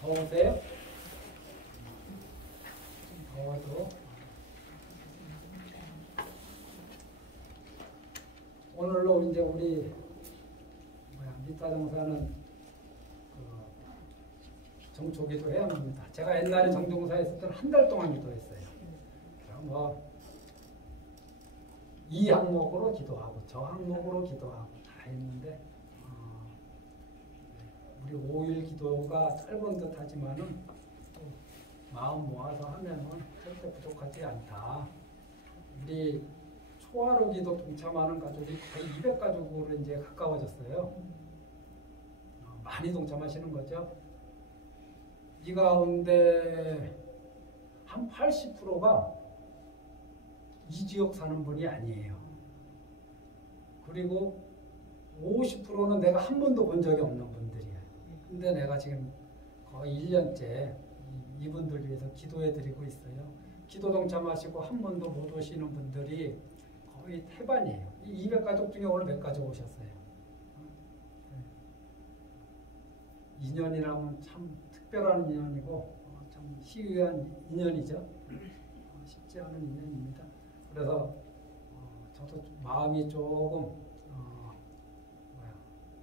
더우세요? 더워도 오늘로 이제 우리 밑다정사는 정초기도 해야 합니다. 제가 옛날에 정종사에 있을 때는 한 달 동안 기도했어요. 이 항목으로 기도하고 저 항목으로 기도하고 다 했는데 우리 5일 기도가 짧은 듯 하지만은 마음 모아서 하면은 절대 부족하지 않다. 우리 초하루 기도 동참하는 가족이 거의 200가족으로 이제 가까워졌어요. 많이 동참하시는 거죠. 이 가운데 한 80%가 이 지역 사는 분이 아니에요. 그리고 50%는 내가 한 번도 본 적이 없는 분들이에요. 근데 내가 지금 거의 1년째 이분들 위해서 기도해 드리고 있어요. 기도 동참하시고 한 번도 못 오시는 분들이 거의 태반이에요. 이 200가족 중에 오늘 몇 가족 오셨어요? 인연이라면 참 특별한 인연이고 참 희귀한 인연이죠. 쉽지 않은 인연입니다. 그래서 저도 마음이 조금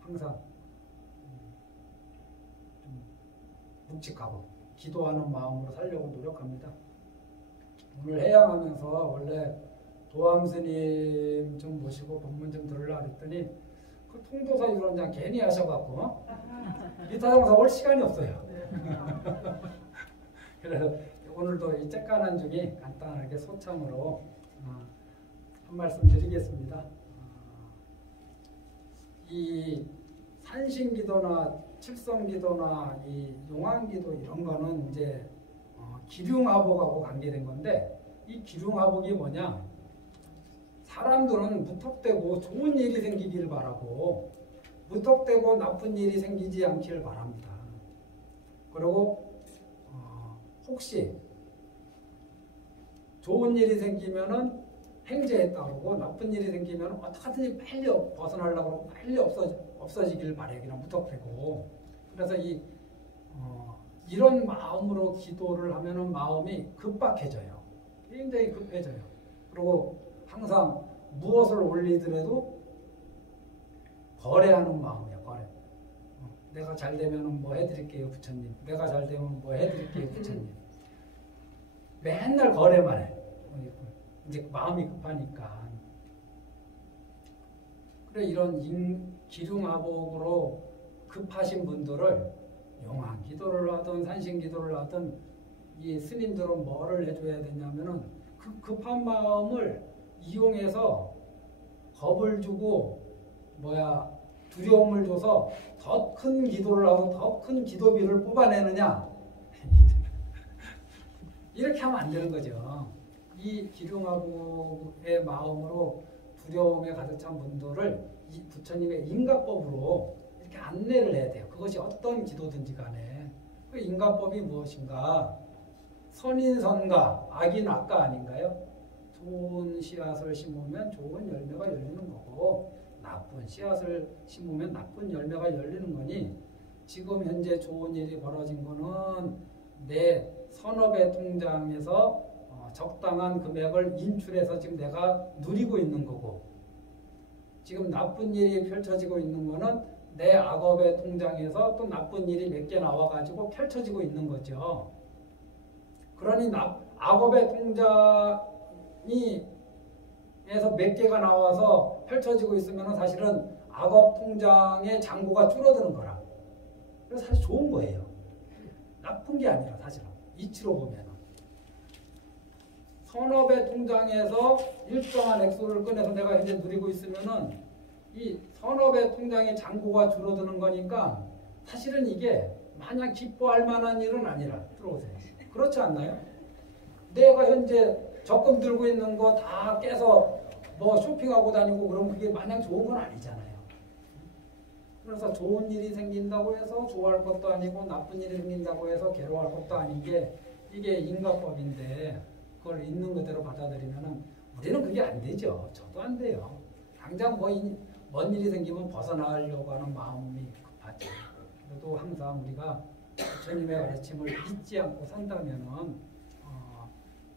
항상 좀 묵직하고 기도하는 마음으로 살려고 노력합니다. 오늘 해양하면서 원래 도암스님 좀 모시고 법문 좀 들으려고 했더니 그 통도사 유론장 괜히 하셔갖고 밑다정사 올 시간이 없어요. 그래서 오늘도 이 쬐깐한 중에 간단하게 소참으로 한 말씀 드리겠습니다. 이 산신기도나 칠성기도나 이 용왕기도 이런 거는 이제 기륭화복하고 관계된 건데 이 기륭화복이 뭐냐? 사람들은 무턱대고 좋은 일이 생기기를 바라고 무턱대고 나쁜 일이 생기지 않기를 바랍니다. 그리고 혹시 좋은 일이 생기면은 행제에 따르고 나쁜 일이 생기면 어떻게든지 빨리 벗어나려고 빨리 없어지길 바래. 그냥 무턱대고. 그래서 이런 마음으로 기도를 하면은 마음이 급박해져요. 굉장히 급해져요. 그리고 항상 무엇을 올리더라도 거래하는 마음이에요. 거래. 내가 잘 되면 뭐 해드릴게요, 부처님. 내가 잘 되면 뭐 해드릴게요, 부처님. 맨날 거래만 해. 이제 마음이 급하니까. 그래 이런 기륭화복으로 급하신 분들을 용왕기도를 하든 산신기도를 하든 이 스님들은 뭐를 해줘야 되냐면은 그 급한 마음을 이용해서 겁을 주고 두려움을 줘서 더 큰 기도를 하고 더 큰 기도비를 뽑아내느냐 이렇게 하면 안 되는 거죠. 이 기륭화복의 마음으로 두려움에 가득 찬 분들을 이 부처님의 인가법으로 이렇게 안내를 해야 돼요. 그것이 어떤 기도든지 간에. 그 인가법이 무엇인가? 선인선가, 악인 악가 아닌가요? 좋은 씨앗을 심으면 좋은 열매가 열리는 거고 나쁜 씨앗을 심으면 나쁜 열매가 열리는 거니 지금 현재 좋은 일이 벌어진 거는 내 선업의 통장에서 적당한 금액을 인출해서 지금 내가 누리고 있는 거고 지금 나쁜 일이 펼쳐지고 있는 거는 내 악업의 통장에서 또 나쁜 일이 몇 개 나와가지고 펼쳐지고 있는 거죠. 그러니 악업의 통장이 에서 몇 개가 나와서 펼쳐지고 있으면 사실은 악업 통장의 잔고가 줄어드는 거라. 그래서 사실 좋은 거예요. 나쁜 게 아니라 사실은 이치로 보면 선업의 통장에서 일정한 액수를 꺼내서 내가 현재 누리고 있으면은 이 선업의 통장의 잔고가 줄어드는 거니까 사실은 이게 마냥 기뻐할 만한 일은 아니라 들어오세요. 그렇지 않나요? 내가 현재 적금 들고 있는 거 다 깨서 뭐 쇼핑하고 다니고 그러면 그게 마냥 좋은 건 아니잖아요. 그래서 좋은 일이 생긴다고 해서 좋아할 것도 아니고 나쁜 일이 생긴다고 해서 괴로워할 것도 아닌 게 이게 인과법인데 그걸 있는 그대로 받아들이면은 우리는 그게 안 되죠. 저도 안 돼요. 당장 먼 일이 생기면 벗어나려고 하는 마음이 급하죠. 그래도 항상 우리가 부처님의 가르침을 잊지 않고 산다면은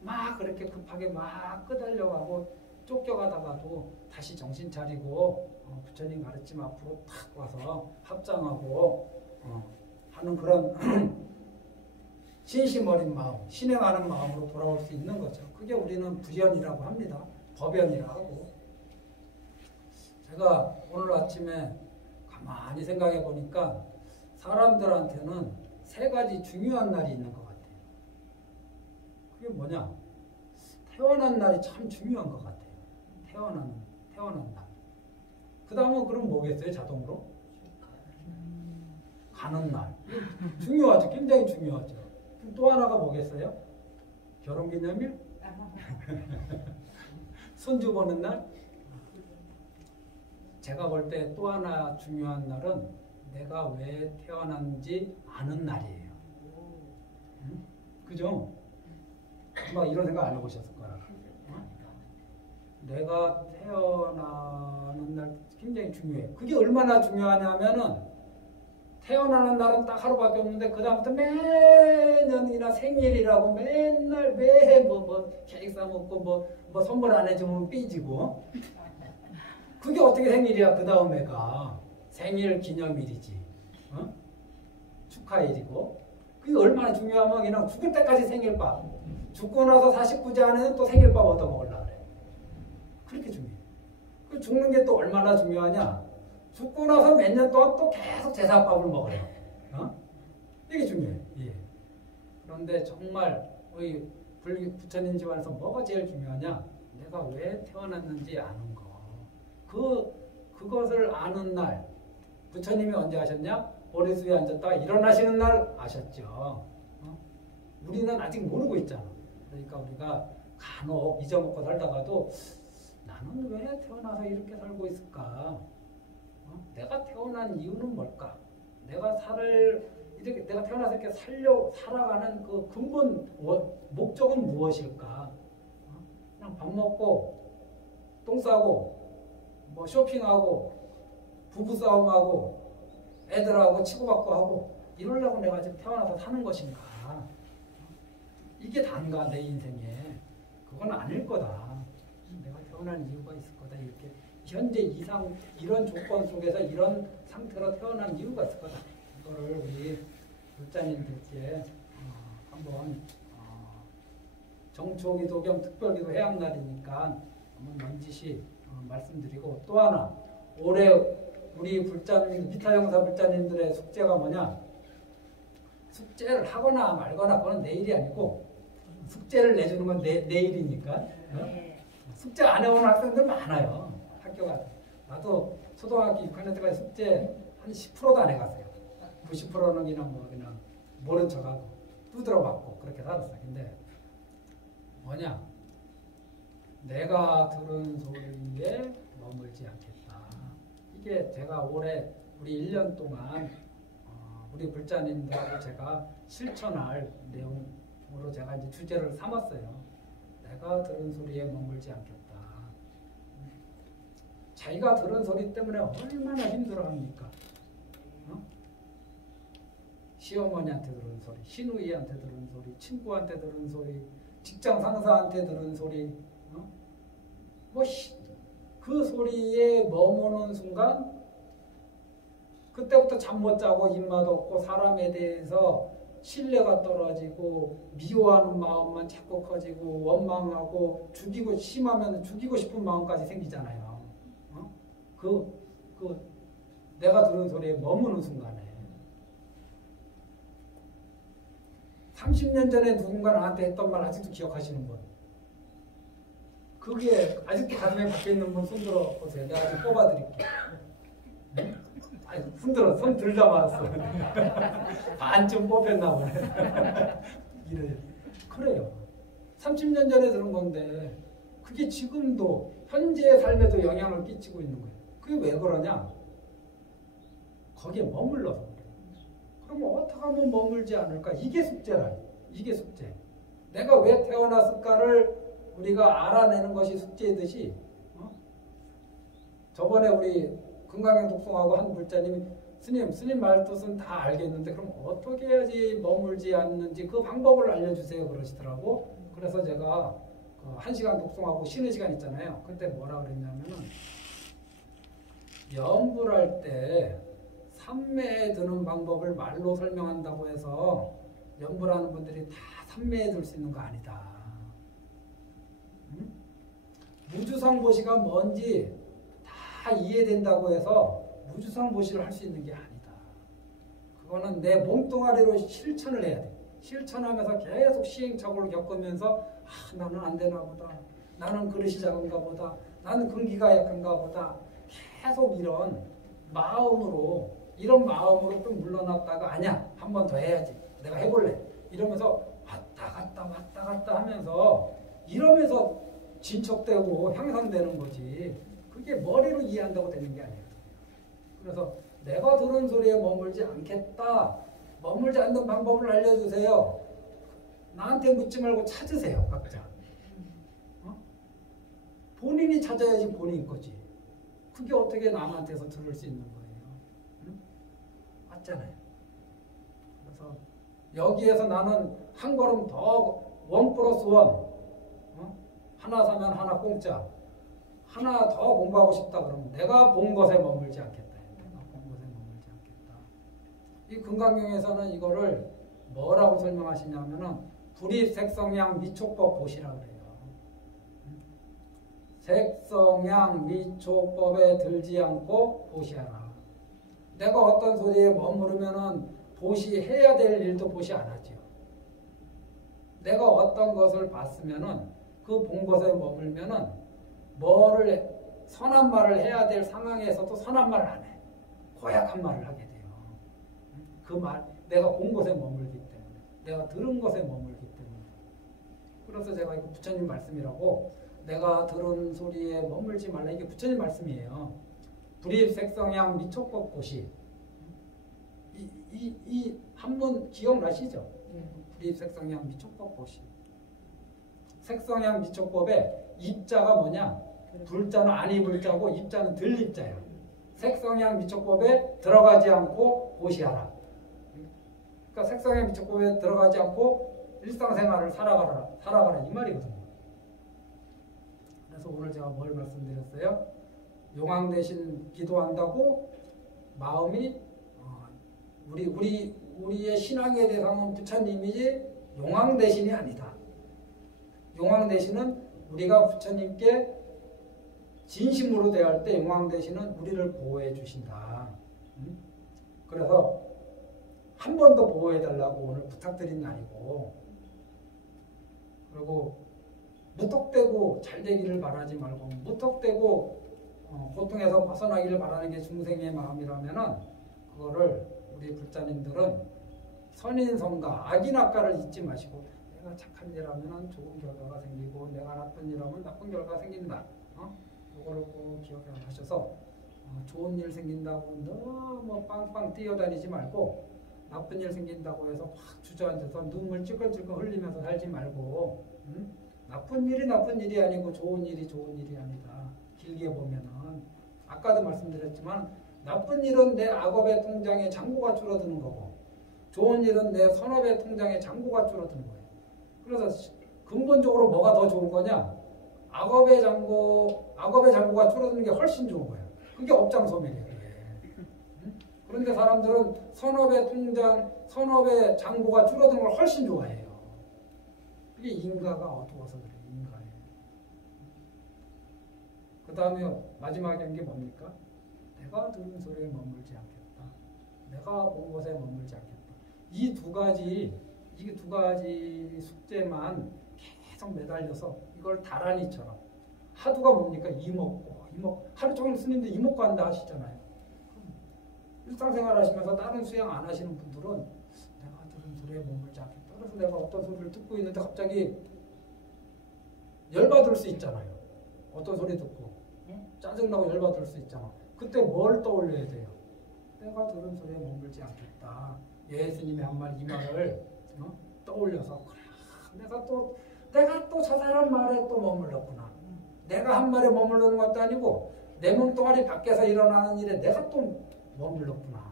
막 그렇게 급하게 막 끄달려가고 쫓겨가다가도 다시 정신 차리고 부처님 가르침 앞으로 탁 와서 합장하고 하는 그런 신심 어린 마음, 신행하는 마음으로 돌아올 수 있는 거죠. 그게 우리는 불연이라고 합니다. 법연이라고 하고. 제가 오늘 아침에 가만히 생각해 보니까 사람들한테는 세 가지 중요한 날이 있는 것 같아요. 그게 뭐냐? 태어난 날이 참 중요한 것 같아요. 태어난 날. 그 다음은 그럼 뭐겠어요? 자동으로? 가는 날. 중요하죠. 굉장히 중요하죠. 그럼 또 하나가 뭐겠어요? 결혼기념일? 손주 보는 날? 제가 볼 때 또 하나 중요한 날은 내가 왜 태어났는지 아는 날이에요. 응? 그죠? 막 이런 생각 안 해보셨을 거야. 내가 태어나는 날 굉장히 중요해. 그게 얼마나 중요하냐면은 태어나는 날은 딱 하루밖에 없는데 그 다음부터 매년이나 생일이라고 맨날 매해 케이크 사 먹고 뭐 선물 안 해주면 삐지고. 그게 어떻게 생일이야? 그 다음에가 생일 기념일이지. 축하일이고. 그게 얼마나 중요하면 그냥 죽을 때까지 생일밥. 죽고 나서 49제 안에는 또 생일밥 얻어 먹으려고 그래. 그렇게 중요해. 그 죽는 게 또 얼마나 중요하냐? 죽고 나서 몇 년 동안 또 계속 제사밥을 먹어요. 이게 중요해. 예. 그런데 정말 우리 부처님 집안에서 뭐가 제일 중요하냐? 내가 왜 태어났는지 아는 거. 그것을 아는 날. 부처님이 언제 아셨냐? 오리수에 앉았다가 일어나시는 날 아셨죠. 우리는 아직 모르고 있잖아. 그러니까 우리가 간혹 잊어먹고 살다가도 나는 왜 태어나서 이렇게 살고 있을까? 내가 태어난 이유는 뭘까? 내가 태어나서 이렇게 살아가는 그 근본 목적은 무엇일까? 그냥 밥 먹고 똥 싸고 뭐 쇼핑하고 부부싸움하고 애들하고 치고받고 하고 이러려고 내가 지금 태어나서 사는 것인가? 이게 단가 내 인생에. 그건 아닐 거다. 내가 태어난 이유가 있을 거다. 이렇게 현재 이런 조건 속에서 이런 상태로 태어난 이유가 있을 거다. 이거를 우리 불자님들께 한번 정초기도 겸 특별기도 해양 날이니까 한번 넌지시 말씀드리고, 또 하나 올해 우리 불자님 기타영사 불자님들의 숙제가 뭐냐? 숙제를 하거나 말거나 그건 내일이 아니고 숙제를 내주는 건 내일이니까. 숙제 안 해오는 학생들 많아요. 학교가. 나도 초등학교 6학년 때까지 숙제 한 10%도 안 해갔어요. 90%는 그냥 모른 척하고 두드려 맞고 그렇게 살았어요. 근데 뭐냐? 내가 들은 소리에 머물지 않겠다. 이게 제가 올해 우리 1년 동안 우리 불자님들하고 제가 실천할 내용으로 제가 이제 주제를 삼았어요. 내가 들은 소리에 머물지 않겠다. 자기가 들은 소리 때문에 얼마나 힘들어합니까? 시어머니한테 들은 소리, 시누이한테 들은 소리, 친구한테 들은 소리, 직장 상사한테 들은 소리, 그 소리에 머무는 순간 그때부터 잠 못 자고 입맛 없고 사람에 대해서 신뢰가 떨어지고 미워하는 마음만 자꾸 커지고 원망하고 심하면 죽이고 싶은 마음까지 생기잖아요. 내가 들은 소리에 머무는 순간에 30년 전에 누군가 나한테 했던 말 아직도 기억하시는 분? 그게 아직도 가슴에 박혀있는 분 손들어 보세요. 내가 좀 뽑아드릴게요. 네? 아니, 손 들다 말았어. 반쯤 뽑혔나 보네. 그래요. 30년 전에 들은 건데 그게 지금도 현재의 삶에도 영향을 끼치고 있는 거예요. 그게 왜 그러냐? 거기에 머물러서 그래요. 그러면 어떻게 하면 머물지 않을까? 이게 숙제라. 이게 숙제. 내가 왜 태어났을까를 우리가 알아내는 것이 숙제이듯이 저번에 우리 금강경 독송하고 한 불자님이 스님 말 뜻은 다 알겠는데 그럼 어떻게 해야지 머물지 않는지 그 방법을 알려주세요 그러시더라고. 그래서 제가 그 1시간 독송하고 쉬는 시간 있잖아요. 그때 뭐라 그랬냐면은 염불 할때 삼매에 드는 방법을 말로 설명한다고 해서 염불하는 분들이 다 삼매에 들 수 있는 거 아니다. 응? 무주성보시가 뭔지 다 이해된다고 해서 무주성보시를 할 수 있는 게 아니다. 그거는 내 몸뚱아리로 실천을 해야 돼. 실천하면서 계속 시행착오를 겪으면서 나는 안 되나 보다. 나는 그릇이 작은가 보다. 나는 근기가 약한가 보다. 계속 이런 마음으로 좀 물러났다가 아니야. 한 번 더 해야지. 내가 해볼래. 이러면서 왔다 갔다 하면서 이러면서 진척되고 향상되는 거지. 그게 머리로 이해한다고 되는 게 아니에요. 그래서 내가 들은 소리에 머물지 않겠다. 머물지 않는 방법을 알려주세요. 나한테 묻지 말고 찾으세요. 각자. 본인이 찾아야지 본인 거지. 그게 어떻게 남한테서 들을 수 있는 거예요. 응? 맞잖아요. 그래서 여기에서 나는 한 걸음 더 1+1 하나 사면 하나 공짜. 하나 더 공부하고 싶다 그러면 내가 본 것에 머물지 않겠다. 내가 본 것에 머물지 않겠다. 이 금강경에서는 이거를 뭐라고 설명하시냐면은 불입색성양 미촉법 보시라고 그래요. 색성양 미촉법에 들지 않고 보시하라. 내가 어떤 소리에 머무르면은 보시해야 될 일도 보시 안 하죠. 내가 어떤 것을 봤으면은 그 본 것에 머물면은 뭐를 선한 말을 해야 될 상황에서도 선한 말을 안 해. 고약한 말을 하게 돼요. 그 말 내가 본 것에 머물기 때문에, 내가 들은 것에 머물기 때문에. 그래서 제가 이거 부처님 말씀이라고 내가 들은 소리에 머물지 말라 이게 부처님 말씀이에요. 불입색성양 미촉법 보시. 이 한번 기억나시죠? 불입색성양 미촉법 보시. 색성양 미촉법에 입자가 뭐냐? 불자는 아니 불자고 입자는 들 입자예요. 색성양 미촉법에 들어가지 않고 보시하라. 그러니까 색성양 미촉법에 들어가지 않고 일상생활을 살아가라 이 말이거든요. 그래서 오늘 제가 뭘 말씀드렸어요? 용왕 대신 기도한다고 마음이 우리의 신앙의 대상은 부처님이지 용왕 대신이 아니다. 용왕 대신은 우리가 부처님께 진심으로 대할 때 용왕 대신은 우리를 보호해 주신다. 그래서 한 번 더 보호해 달라고 오늘 부탁드린 날이고, 그리고 무턱대고 잘 되기를 바라지 말고 무턱대고 고통에서 벗어나기를 바라는 게 중생의 마음이라면은 그거를 우리 불자님들은 선인성가 악인악가를 잊지 마시고 내가 착한 일 하면 좋은 결과가 생기고 내가 나쁜 일 하면 나쁜 결과가 생긴다. 이거를 꼭 기억하셔서 좋은 일 생긴다고 너무 빵빵 뛰어다니지 말고 나쁜 일 생긴다고 해서 확 주저앉아서 눈물 찔끔찔끔 흘리면서 살지 말고 나쁜 일이 아니고 좋은 일이 아니다. 길게 보면은 아까도 말씀드렸지만 나쁜 일은 내 악업의 통장에 잔고가 줄어드는 거고 좋은 일은 내 선업의 통장에 잔고가 줄어드는 거예요. 그래서 근본적으로 뭐가 더 좋은 거냐? 악업의 잔고가 줄어드는 게 훨씬 좋은 거예요. 그게 업장소멸이에요. 그런데 사람들은 선업의 잔고가 줄어드는 걸 훨씬 좋아해요. 그게 인가가 어두워서 그래요. 인가에. 그 다음에 마지막에 한 게 뭡니까? 내가 들은 소리에 머물지 않겠다. 내가 본 곳에 머물지 않겠다. 이 두 가지 숙제만 계속 매달려서 이걸 다란이처럼 하두가 뭡니까? 이목고 하루 종일 스님들 이목고 한다 하시잖아요. 일상생활 하시면서 다른 수양 안 하시는 분들은 내가 들은 소리에 머물지 않겠다. 그래서 내가 어떤 소리를 듣고 있는데 갑자기 열받을 수 있잖아요. 어떤 소리 듣고 짜증나고 열받을 수 있잖아. 그때 뭘 떠올려야 돼요? 내가 들은 소리에 머물지 않겠다. 예수님의 한 말 이 말을 떠올려서 그래, 내가 또 저 사람 말에 또 머물렀구나. 내가 한 말에 머물르는 것도 아니고 내 몸뚱아리 밖에서 일어나는 일에 내가 또 머물렀구나.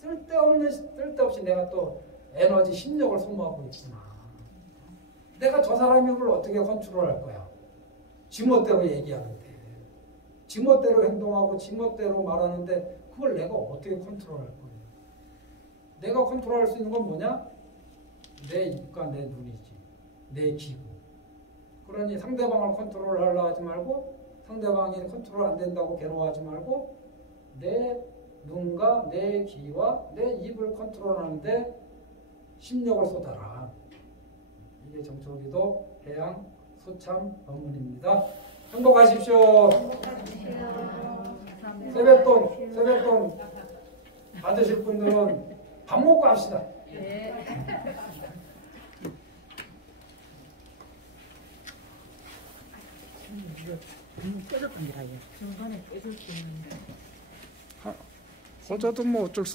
쓸데없이 내가 또 에너지, 심력을 소모하고 있구나. 내가 저 사람이 그걸 어떻게 컨트롤할 거야? 지멋대로 얘기하는데, 지멋대로 행동하고 지멋대로 말하는데 그걸 내가 어떻게 컨트롤할 거야? 내가 컨트롤할 수 있는 건 뭐냐? 내 입과 내 눈이지, 내 기고. 그러니 상대방을 컨트롤하려 하지 말고, 상대방이 컨트롤 안 된다고 괴로워하지 말고, 내 눈과 내 귀와 내 입을 컨트롤하는데 심력을 쏟아라. 이게 정초기도 해양 소참 법문입니다. 행복하십시오. 세뱃돈 받으실 분들은 밥 먹고 합시다. 네. 깨졌던데, 중간에 깨졌던. 어쩌든 뭐 어쩔 수